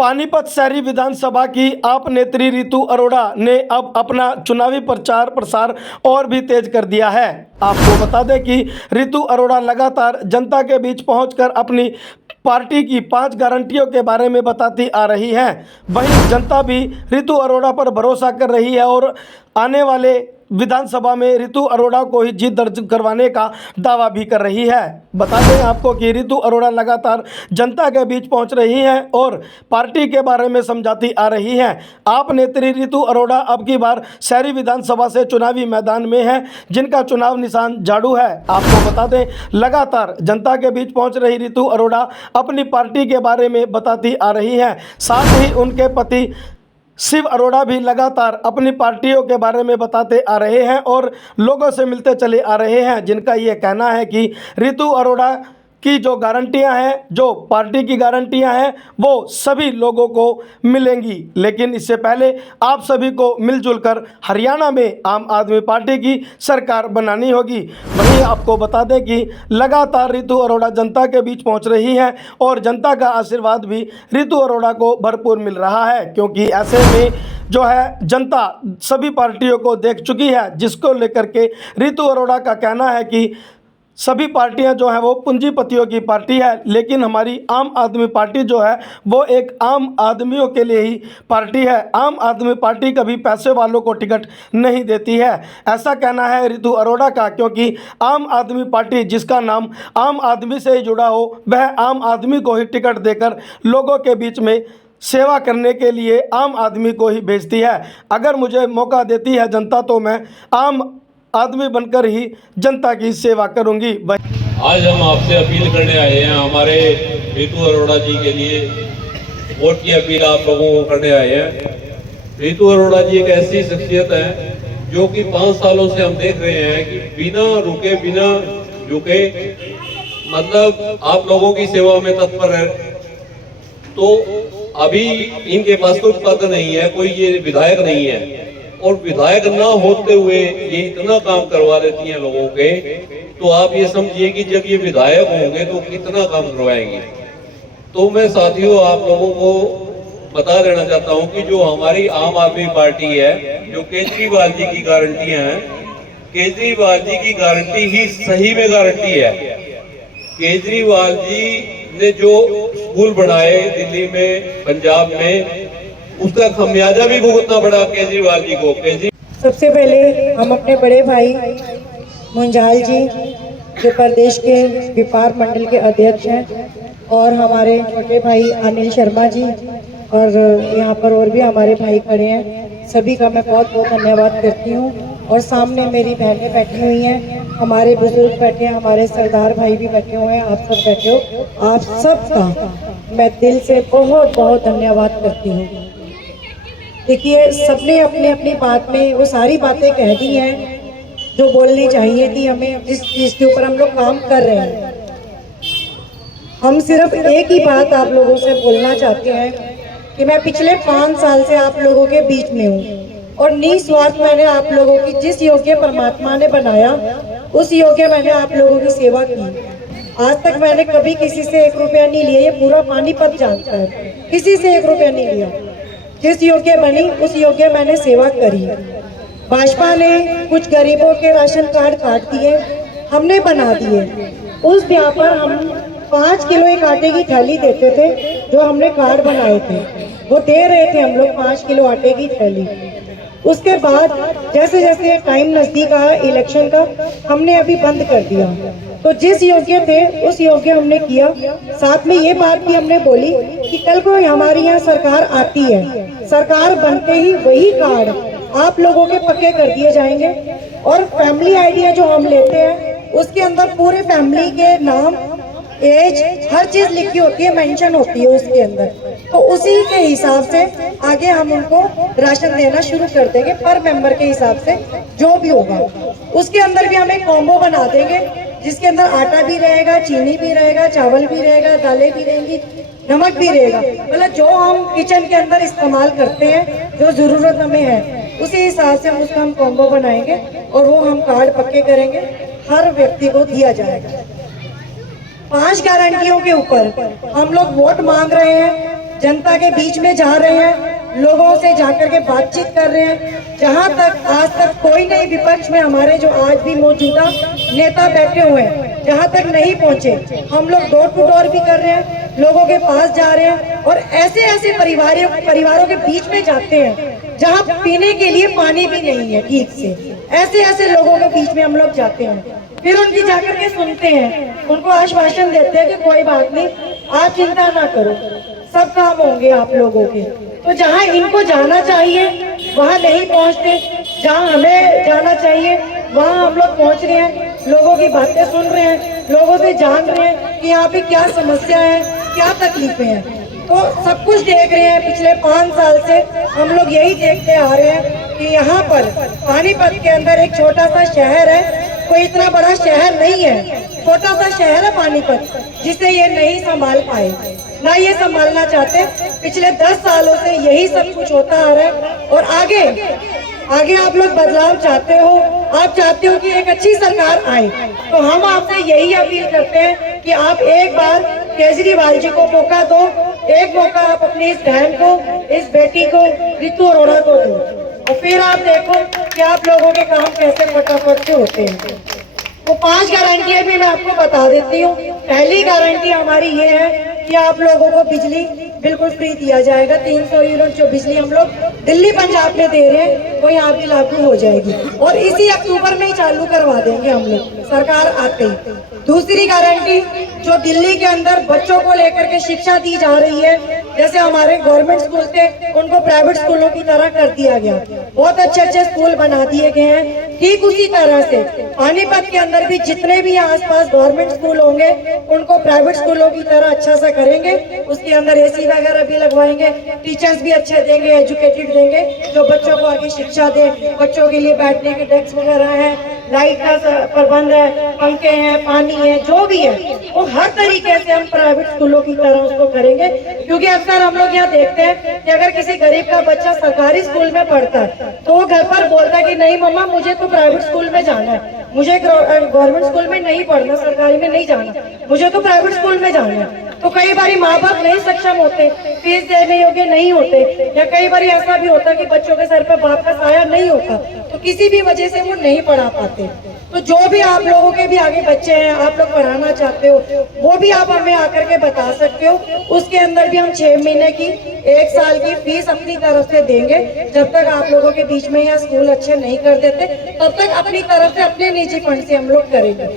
पानीपत शहरी विधानसभा की आप नेत्री रितु अरोड़ा ने अब अपना चुनावी प्रचार प्रसार और भी तेज कर दिया है। आपको बता दें कि रितु अरोड़ा लगातार जनता के बीच पहुंचकर अपनी पार्टी की 5 गारंटियों के बारे में बताती आ रही है। वहीं जनता भी रितु अरोड़ा पर भरोसा कर रही है और आने वाले विधानसभा में रितु अरोड़ा को ही जीत दर्ज करवाने का दावा भी कर रही है। बता दें आपको कि रितु अरोड़ा लगातार जनता के बीच पहुंच रही हैं और पार्टी के बारे में समझाती आ रही हैं। आप नेत्री रितु अरोड़ा अब की बार शहरी विधानसभा से चुनावी मैदान में हैं, जिनका चुनाव निशान झाड़ू है। आपको बता दें लगातार जनता के बीच पहुंच रही रितु अरोड़ा अपनी पार्टी के बारे में बताती आ रही हैं। साथ ही उनके पति शिव अरोड़ा भी लगातार अपनी पार्टियों के बारे में बताते आ रहे हैं और लोगों से मिलते चले आ रहे हैं, जिनका ये कहना है कि रितु अरोड़ा की जो गारंटियां हैं, जो पार्टी की गारंटियां हैं, वो सभी लोगों को मिलेंगी। लेकिन इससे पहले आप सभी को मिलजुल कर हरियाणा में आम आदमी पार्टी की सरकार बनानी होगी। वहीं आपको बता दें कि लगातार रितु अरोड़ा जनता के बीच पहुंच रही हैं और जनता का आशीर्वाद भी रितु अरोड़ा को भरपूर मिल रहा है, क्योंकि ऐसे में जो है जनता सभी पार्टियों को देख चुकी है, जिसको लेकर के रितु अरोड़ा का कहना है कि सभी पार्टियां जो हैं वो पूंजीपतियों की पार्टी है, लेकिन हमारी आम आदमी पार्टी जो है वो एक आम आदमियों के लिए ही पार्टी है। आम आदमी पार्टी कभी पैसे वालों को टिकट नहीं देती है, ऐसा कहना है रितु अरोड़ा का, क्योंकि आम आदमी पार्टी जिसका नाम आम आदमी से ही जुड़ा हो, वह आम आदमी को ही टिकट देकर लोगों के बीच में सेवा करने के लिए आम आदमी को ही भेजती है। अगर मुझे मौका देती है जनता तो मैं आम आदमी बनकर ही जनता की सेवा करूंगी। आज हम आपसे अपील करने आए हैं, हमारे रितु अरोड़ा जी के लिए वोट की अपील आप लोगों को करने आए हैं। रितु अरोड़ा जी एक ऐसी शख्सियत है जो कि 5 सालों से हम देख रहे हैं कि बिना रुके बिना झुके मतलब आप लोगों की सेवा में तत्पर है। तो अभी इनके पास कोई पद नहीं है, कोई ये विधायक नहीं है, और विधायक ना होते हुए ये इतना काम करवा देती हैं लोगों के, तो आप ये समझिए कि जब ये विधायक होंगे तो कितना काम करवाएंगे। तो मैं साथियों आप लोगों को बता देना चाहता हूं कि जो हमारी आम आदमी पार्टी है, जो केजरीवाल जी की गारंटियां हैं, केजरीवाल जी की गारंटी ही सही में गारंटी है। केजरीवाल जी ने जो स्कूल बनाए दिल्ली में, पंजाब में, उसका खमियाजा भी भुगतना पड़ा केजरीवाल जी को। सबसे पहले हम अपने बड़े भाई मुंजाल जी जो प्रदेश के व्यापार मंडल के अध्यक्ष हैं, और हमारे छोटे भाई अनिल शर्मा जी, और यहाँ पर और भी हमारे भाई खड़े हैं, सभी का मैं बहुत बहुत धन्यवाद करती हूँ। और सामने मेरी बहनें बैठी हुई हैं, हमारे बुजुर्ग बैठे हैं, हमारे सरदार भाई भी बैठे हुए हैं, आप सब बैठे हो, आप सबका मैं दिल से बहुत बहुत धन्यवाद करती हूँ। देखिए सबने अपनी अपनी बात में वो सारी बातें कह दी हैं जो बोलनी चाहिए थी हमें, जिस चीज़ के ऊपर हम लोग काम कर रहे हैं। हम सिर्फ एक ही बात आप लोगों से बोलना चाहते हैं कि मैं पिछले 5 साल से आप लोगों के बीच में हूँ, और निस्वार्थ मैंने आप लोगों की जिस योग्य परमात्मा ने बनाया उस योग्य मैंने आप लोगों की सेवा की। आज तक मैंने कभी किसी से 1 रुपया नहीं लिया, ये पूरा पानीपत जानता है, किसी से 1 रुपया नहीं लिया। जिस योग्य बनी उस योग्य मैंने सेवा करी। भाजपा ने कुछ गरीबों के राशन कार्ड काट दिए, हमने बना दिए। उस यहाँ पर हम 5 किलो एक आटे की थैली देते थे, जो हमने कार्ड बनाए थे वो दे रहे थे हम लोग 5 किलो आटे की थैली। उसके बाद जैसे जैसे टाइम नजदीक आया इलेक्शन का, हमने अभी बंद कर दिया। तो जिस योग्य थे उस योग्य हमने किया। साथ में ये बात भी हमने बोली कि कल को हमारी यहाँ सरकार आती है, सरकार बनते ही वही कार्ड आप लोगों के पक्के कर दिए जाएंगे। और फैमिली आइडिया जो हम लेते हैं उसके अंदर पूरे फैमिली के नाम, एज, हर चीज लिखी होती है, मेंशन होती है उसके अंदर। तो उसी के हिसाब से आगे हम उनको राशन देना शुरू कर देंगे, पर मेंबर के हिसाब से जो भी होगा। उसके अंदर भी हम एक कॉम्बो बना देंगे जिसके अंदर आटा भी रहेगा, चीनी भी रहेगा, चावल भी रहेगा, दालें भी रहेंगी, नमक भी रहेगा। मतलब जो हम किचन के अंदर इस्तेमाल करते हैं, जो जरूरत हमें है, उसी हिसाब से हम उसका कॉम्बो बनाएंगे और वो हम कार्ड पक्के करेंगे, हर व्यक्ति को दिया जाएगा। 5 गारंटियों के ऊपर हम लोग वोट मांग रहे हैं। जनता के बीच में जा रहे हैं, लोगों से जाकर के बातचीत कर रहे हैं। जहां तक आज तक कोई नहीं विपक्ष में हमारे जो आज भी मौजूदा नेता बैठे हुए हैं, जहां तक नहीं पहुंचे, हम लोग डोर टू डोर भी कर रहे हैं, लोगों के पास जा रहे हैं और ऐसे ऐसे परिवारों के बीच में जाते हैं जहां पीने के लिए पानी भी नहीं है ठीक से। ऐसे ऐसे लोगों के बीच में हम लोग जाते हैं, फिर उनकी जाकर के सुनते हैं, उनको आश्वासन देते हैं कि कोई बात नहीं, आप चिंता ना करो, सब काम होंगे आप लोगों के। तो जहां इनको जाना चाहिए वहां नहीं पहुंचते, जहां हमें जाना चाहिए वहां हम लोग पहुंच रहे हैं, लोगों की बातें सुन रहे हैं, लोगों से जान रहे हैं कि यहाँ पे क्या समस्या है, क्या तकलीफें हैं। तो सब कुछ देख रहे हैं। पिछले 5 साल से हम लोग यही देखते आ रहे हैं कि यहाँ पर पानीपत के अंदर एक छोटा सा शहर है, कोई इतना बड़ा शहर नहीं है, छोटा सा शहर है पानीपत, जिसे ये नहीं संभाल पाए, ना ये संभालना चाहते। पिछले 10 सालों से यही सब कुछ होता आ रहा है और आगे आप लोग बदलाव चाहते हो, आप चाहते हो कि एक अच्छी सरकार आए। तो हम आपसे यही अपील करते हैं कि आप एक बार केजरीवाल जी को मौका दो, एक मौका आप अपनी इस बहन को, इस बेटी को, रितु अरोड़ा को दो और फिर आप देखो कि आप लोगों के काम कैसे फटाफट से होते हैं। वो 5 गारंटियां भी मैं आपको बता देती हूँ। पहली गारंटी हमारी ये है कि आप लोगों को बिजली बिल्कुल फ्री दिया जाएगा। 300 यूनिट जो बिजली हम लोग दिल्ली पंजाब में दे रहे हैं वो यहाँ भी लागू हो जाएगी और इसी अक्टूबर में ही चालू करवा देंगे हम लोग सरकार आते ही। दूसरी गारंटी, जो दिल्ली के अंदर बच्चों को लेकर के शिक्षा दी जा रही है, जैसे हमारे गवर्नमेंट स्कूल थे उनको प्राइवेट स्कूलों की तरह कर दिया गया, बहुत अच्छे अच्छे स्कूल बना दिए गए हैं। ठीक उसी तरह से पानीपत के अंदर भी जितने भी आसपास गवर्नमेंट स्कूल होंगे उनको प्राइवेट स्कूलों की तरह अच्छा सा करेंगे, उसके अंदर एसी वगैरह भी लगवाएंगे, टीचर्स भी अच्छे देंगे, एजुकेटेड देंगे, जो बच्चों को आगे शिक्षा दे। बच्चों के लिए बैठने के डेस्क वगैरह है, लाइट का प्रबंध है, पंखे हैं, पानी है, जो भी है वो हर तरीके से हम प्राइवेट स्कूलों की तरह उसको करेंगे। क्योंकि अक्सर हम लोग यहाँ देखते हैं कि अगर किसी गरीब का बच्चा सरकारी स्कूल में पढ़ता है तो वो घर पर बोलता है कि नहीं मम्मा मुझे तो प्राइवेट स्कूल में जाना है, मुझे गवर्नमेंट स्कूल में नहीं पढ़ना, सरकारी में नहीं जाना, मुझे तो प्राइवेट स्कूल में जाना है। तो कई बार माँ बाप नहीं सक्षम होते, फीस देने योग्य नहीं होते, या कई बार ऐसा भी होता कि बच्चों के सर पर बाप का साया नहीं होता, तो किसी भी वजह से वो नहीं पढ़ा पाते। तो जो भी आप लोगों के भी आगे बच्चे हैं, आप लोग पढ़ाना चाहते हो, वो भी आप हमें आकर के बता सकते हो। उसके अंदर भी हम 6 महीने की, 1 साल की फीस अपनी तरफ से देंगे। जब तक आप लोगों के बीच में यहाँ स्कूल अच्छे नहीं कर देते तब तक अपनी तरफ से, अपने निजी फंड से हम लोग करेंगे।